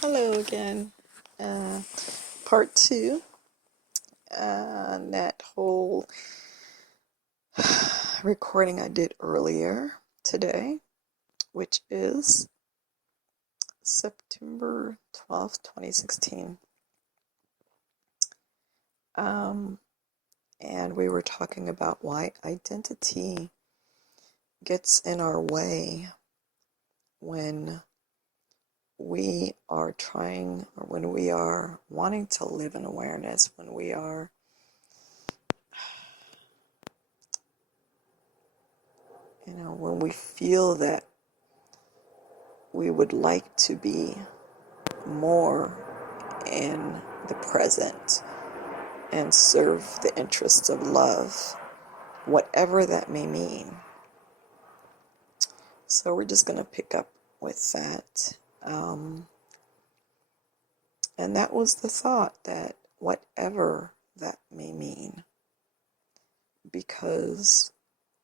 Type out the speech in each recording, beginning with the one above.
Hello again. Part two. That whole recording I did earlier today, which is September 12th, 2016. And we were talking about why identity gets in our way when we are trying, or when we are wanting to live in awareness, when we are when we feel that we would like to be more in the present and serve the interests of love, whatever that may mean. So we're just going to pick up with that. And that was the thought, that whatever that may mean. Because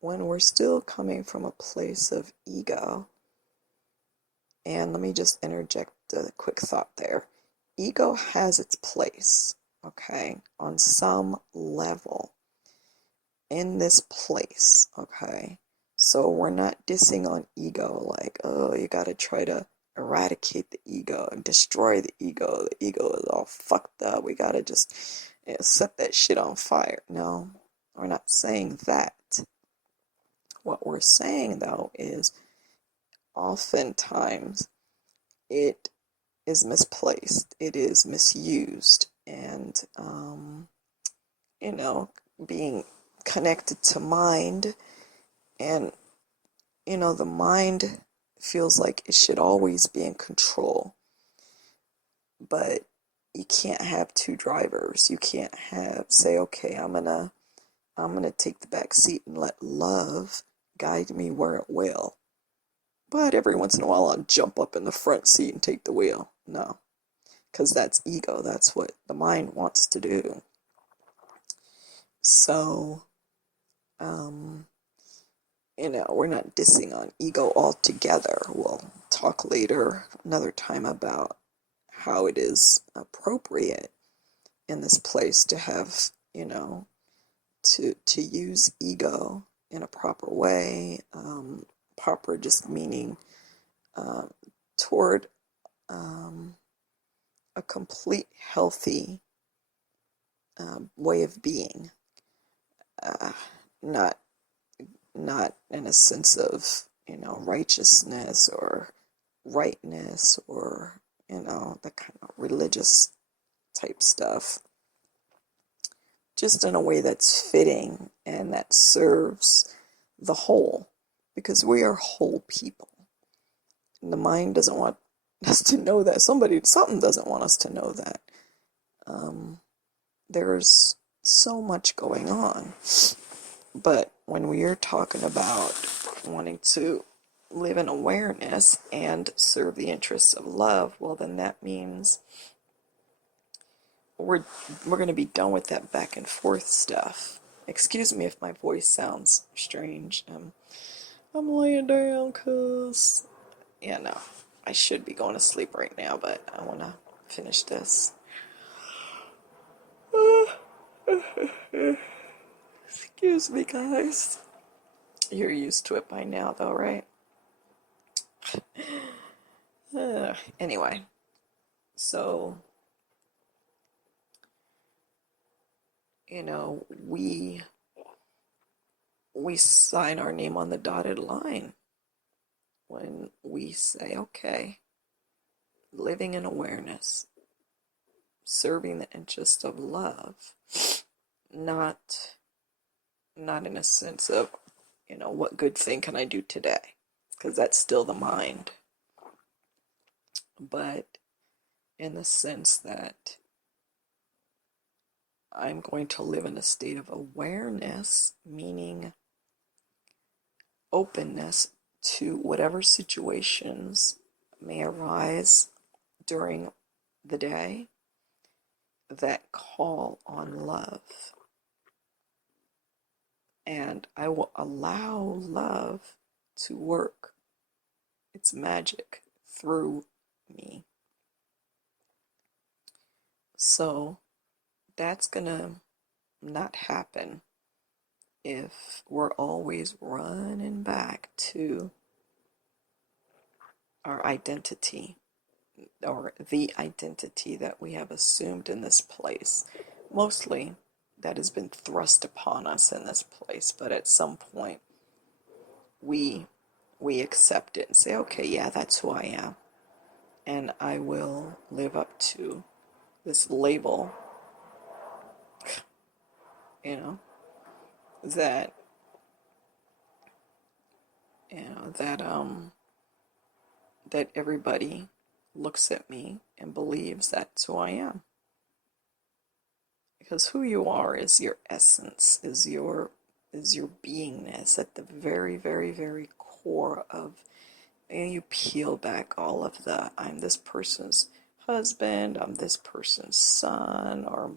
when we're still coming from a place of ego, and let me just interject a quick thought there. Ego has its place, okay, on some level in this place, okay? So we're not dissing on ego like, oh, you got to try to eradicate the ego and destroy the ego. The ego is all fucked up. We got to just set that shit on fire. No, we're not saying that. What we're saying, though, is oftentimes it is misplaced, it is misused, and being connected to mind, and the mind feels like it should always be in control, but you can't have two drivers. You can't say, okay, I'm gonna take the back seat and let love guide me where it will, but every once in a while I'll jump up in the front seat and take the wheel. No, because that's ego. That's what the mind wants to do. So, we're not dissing on ego altogether. We'll talk later, another time, about how it is appropriate in this place to have, to use ego in a proper way. Proper just meaning toward a complete healthy way of being, not in a sense of righteousness or rightness, or the kind of religious type stuff, just in a way that's fitting and that serves the whole, because we are whole people. And the mind doesn't want us to know that. Something doesn't want us to know that. There's so much going on. But when we are talking about wanting to live in awareness and serve the interests of love, well, then that means we're going to be done with that back and forth stuff. Excuse me if my voice sounds strange. I'm laying down because, no, I should be going to sleep right now, but I want to finish this. Excuse me, guys. You're used to it by now, though, right? Anyway, so, we sign our name on the dotted line when we say, okay, living in awareness, serving the interest of love, not in a sense of, what good thing can I do today? Because that's still the mind. But in the sense that I'm going to live in a state of awareness, meaning openness to whatever situations may arise during the day that call on love. And I will allow love to work its magic through me. So that's gonna not happen if we're always running back to our identity or the identity that we have assumed in this place. Mostly that has been thrust upon us in this place, but at some point we accept it and say, okay, yeah, that's who I am. And I will live up to this label, you know, that that everybody looks at me and believes that's who I am. Because who you are is your essence, is your beingness at the very, very, very core of, and you peel back all of the I'm this person's husband, I'm this person's son or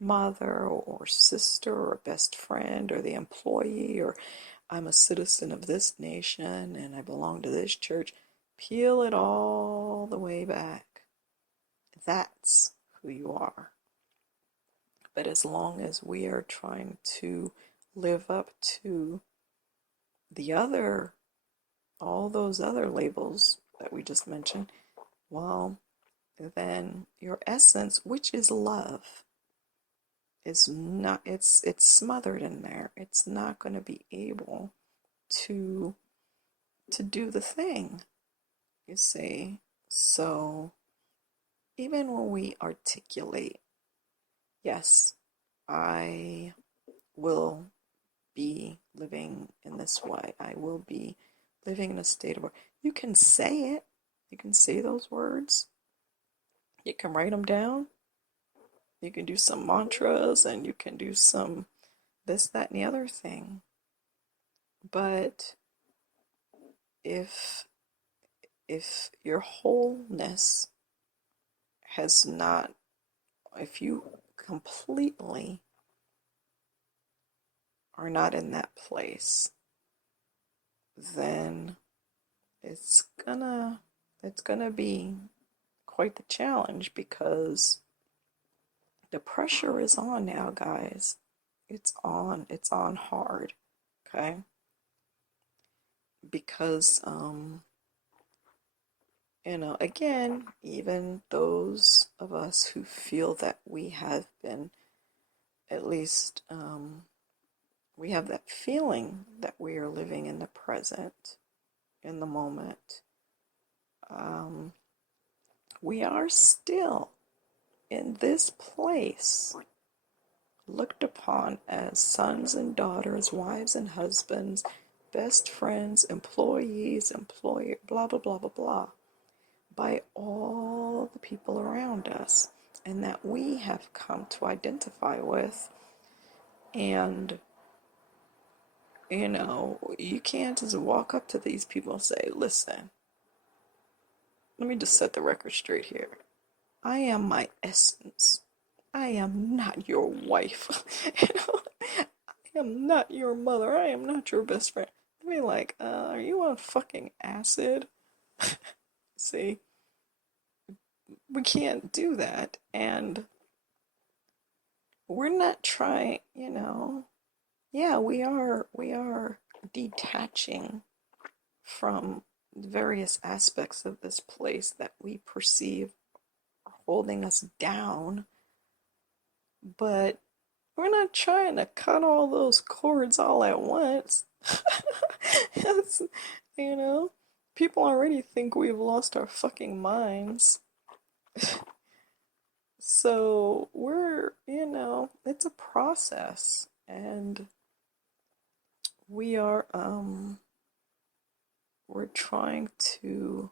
mother or sister or best friend or the employee, or I'm a citizen of this nation and I belong to this church. Peel it all the way back. That's who you are. But as long as we are trying to live up to the other, all those other labels that we just mentioned, well, then your essence, which is love, is not, it's smothered in there. It's not going to be able to do the thing, you see. So even when we articulate, yes, I will be living in this way, I will be living in a state of, you can say it, you can say those words, you can write them down, you can do some mantras, and you can do some this, that, and the other thing. But if your wholeness has not, if you completely are not in that place, then it's gonna be quite the challenge, because the pressure is on now, guys. It's on hard, okay? Because again, even those of us who feel that we have been, at least we have that feeling that we are living in the present, in the moment, we are still in this place looked upon as sons and daughters, wives and husbands, best friends, employees, employer, blah, blah, blah, blah, blah, by all the people around us, and that we have come to identify with. And, you can't just walk up to these people and say, listen, let me just set the record straight here. I am my essence. I am not your wife. I am not your mother. I am not your best friend. I mean, like, are you on fucking acid? See, we can't do that. And we're not trying, yeah, we are detaching from various aspects of this place that we perceive are holding us down, but we're not trying to cut all those cords all at once. It's, people already think we've lost our fucking minds. So it's a process, and we are we're trying to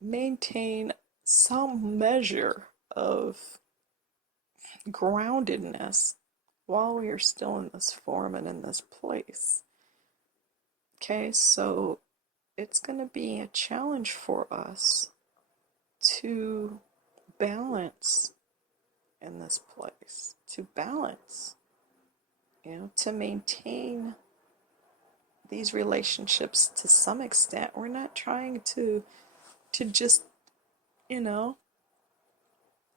maintain some measure of groundedness while we are still in this form and in this place. Okay, so it's going to be a challenge for us to balance in this place, to balance, to maintain these relationships to some extent. We're not trying to just,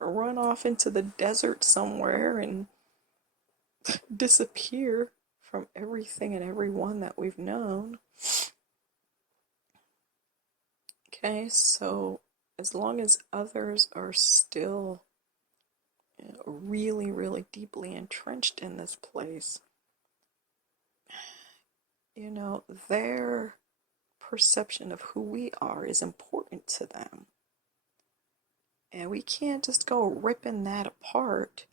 run off into the desert somewhere and disappear from everything and everyone that we've known. Okay, so as long as others are still really, really deeply entrenched in this place, their perception of who we are is important to them. And we can't just go ripping that apart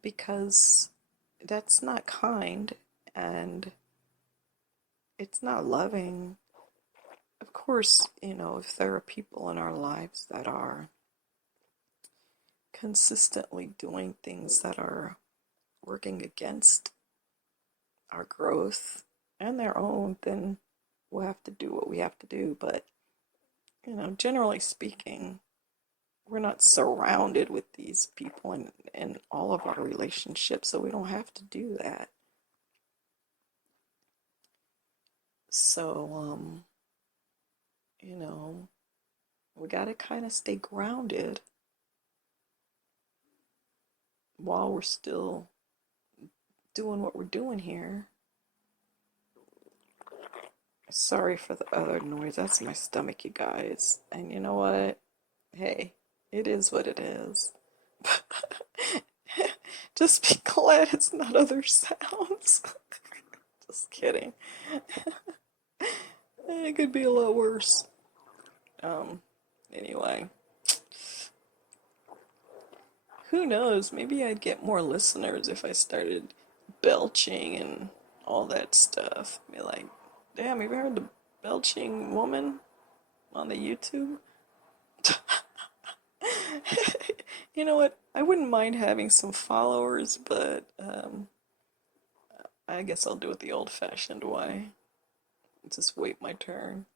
because that's not kind and it's not loving. Of course, if there are people in our lives that are consistently doing things that are working against our growth and their own, then we'll have to do what we have to do. But, generally speaking, we're not surrounded with these people in all of our relationships, so we don't have to do that. So, we got to kind of stay grounded while we're still doing what we're doing here. Sorry for the other noise. That's my stomach, you guys. And you know what? Hey, it is what it is. Just be glad it's not other sounds. Just kidding. It could be a lot worse. Anyway. Who knows? Maybe I'd get more listeners if I started belching and all that stuff. Be like, damn, have you heard the belching woman on the YouTube? You know what? I wouldn't mind having some followers, but I guess I'll do it the old-fashioned way. Just wait my turn.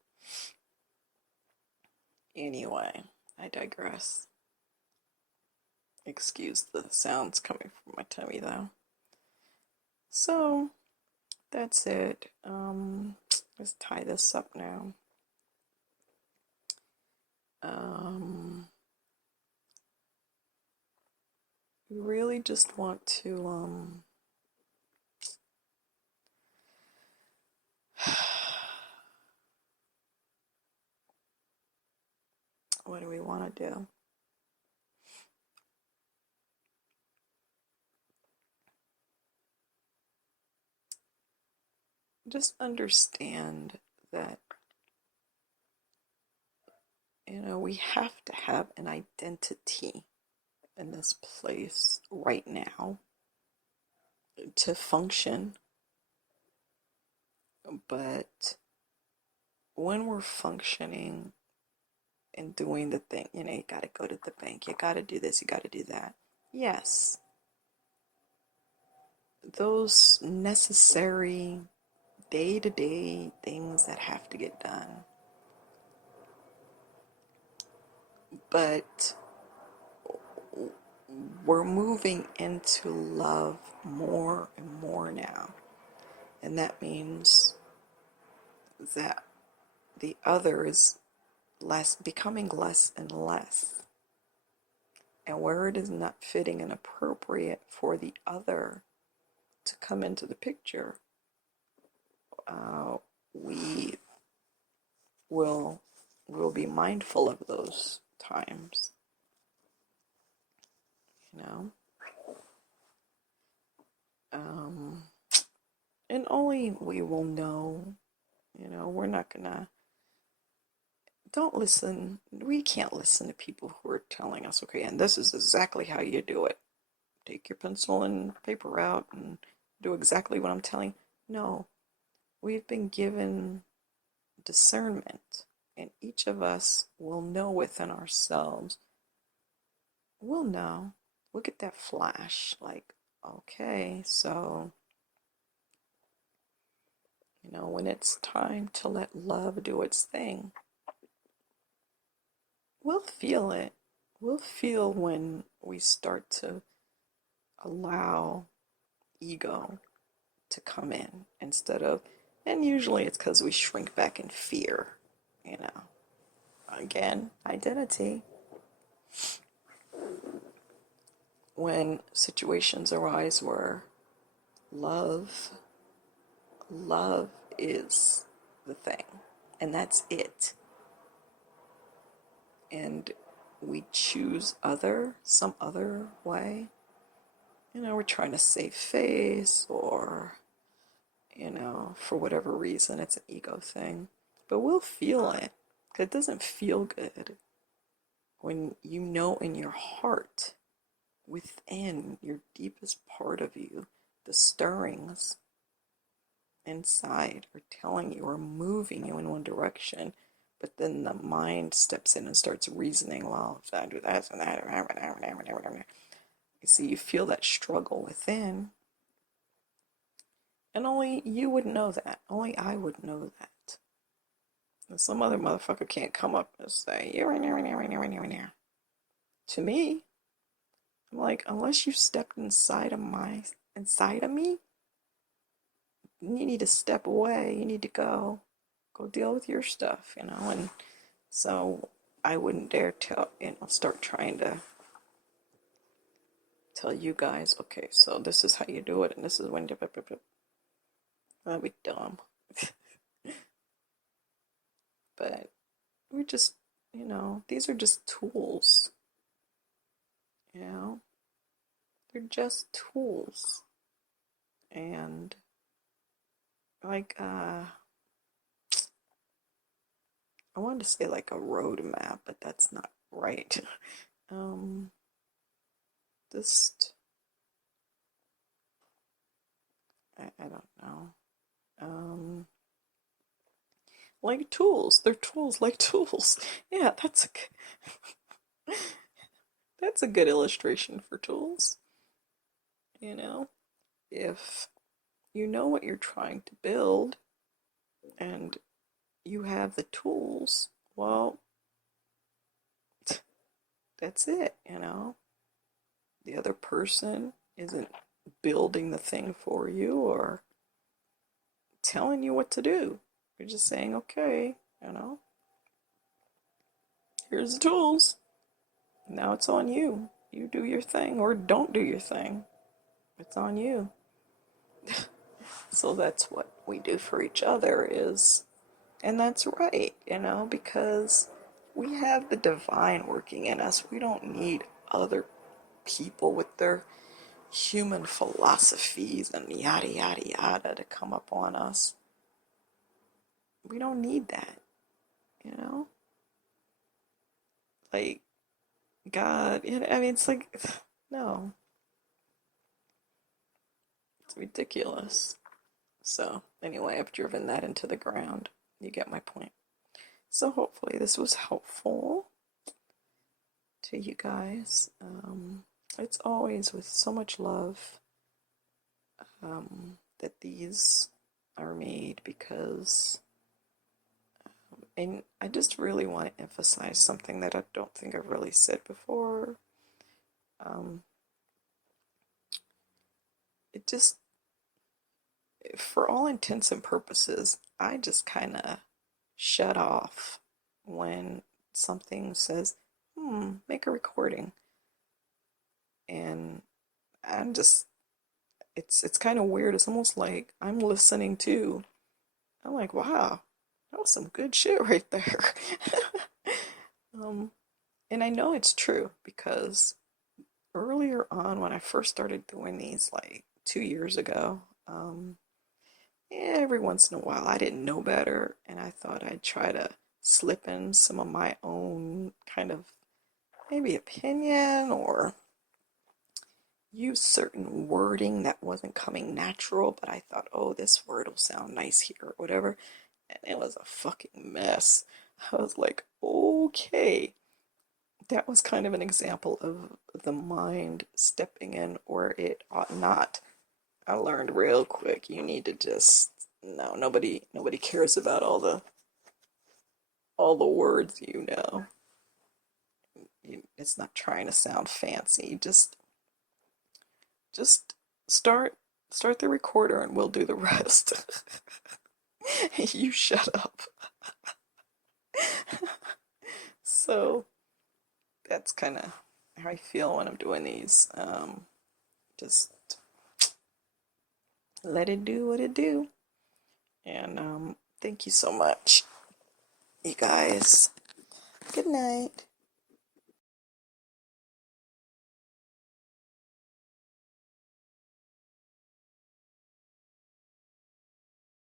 Anyway, I digress. Excuse the sounds coming from my tummy, though. So, that's it. Let's tie this up now. We really just want to what do we want to do? Just understand that we have to have an identity in this place right now to function. But when we're functioning and doing the thing, you gotta go to the bank, you gotta do this, you gotta do that. Yes, those necessary day-to-day things that have to get done. But we're moving into love more and more now. And that means that the other is becoming less and less. And where it is not fitting and appropriate for the other to come into the picture, we will be mindful of those times. And only we will know. We're not gonna. Don't listen. We can't listen to people who are telling us, okay, and this is exactly how you do it. Take your pencil and paper out and do exactly what I'm telling. No, we've been given discernment, and each of us will know within ourselves. We'll know. Look at that flash. Like, okay, so when it's time to let love do its thing, we'll feel it. We'll feel when we start to allow ego to come in instead of, and usually it's because we shrink back in fear. Again, identity. when situations arise where love, love is the thing, and that's it. And we choose some other way. We're trying to save face, or, for whatever reason, it's an ego thing. But we'll feel it, because it doesn't feel good when you know in your heart, within your deepest part of you, the stirrings inside are telling you or moving you in one direction, but then the mind steps in and starts reasoning, well, if I do that and that, you see, you feel that struggle within, and only you would know that. Only I would know that. And some other motherfucker can't come up and say, to me, I'm like, unless you stepped inside of me, you need to step away. You need to go deal with your stuff, and so I wouldn't dare start trying to tell you guys, okay, so this is how you do it, and this is when, that'd be dumb. But we're just, these are just tools, they're just tools. And like, I wanted to say like a roadmap, but that's not right. Just, I don't know. Like tools. They're tools like tools. Yeah, that's a good illustration for tools. If you know what you're trying to build and you have the tools, well, that's it. The other person isn't building the thing for you or telling you what to do. You're just saying, okay, here's the tools. Now it's on you. You do your thing or don't do your thing. It's on you. So that's what we do for each other and that's right, because we have the divine working in us. We don't need other people with their human philosophies and yada yada yada to come up on us. We don't need that, you know? Like, God, I mean, it's like, no, it's ridiculous. So, anyway, I've driven that into the ground. You get my point. So, hopefully, this was helpful to you guys. It's always with so much love that these are made, because and I just really want to emphasize something that I don't think I've really said before. Um, it just, for all intents and purposes, I just kind of shut off when something says, make a recording. And I'm just, it's kind of weird. It's almost like I'm listening to, I'm like, wow, that was some good shit right there. um, and I know it's true because earlier on when I first started doing these, like 2 years ago, every once in a while I didn't know better and I thought I'd try to slip in some of my own kind of maybe opinion or use certain wording that wasn't coming natural, but I thought, oh, this word will sound nice here or whatever. And it was a fucking mess. I was like, okay. That was kind of an example of the mind stepping in where it ought not. I learned real quick, you need to just, no, nobody cares about all the words, it's not trying to sound fancy. Just start the recorder and we'll do the rest. You shut up. So that's kind of how I feel when I'm doing these. Just let it do what it do. And thank you so much, you guys. Good night.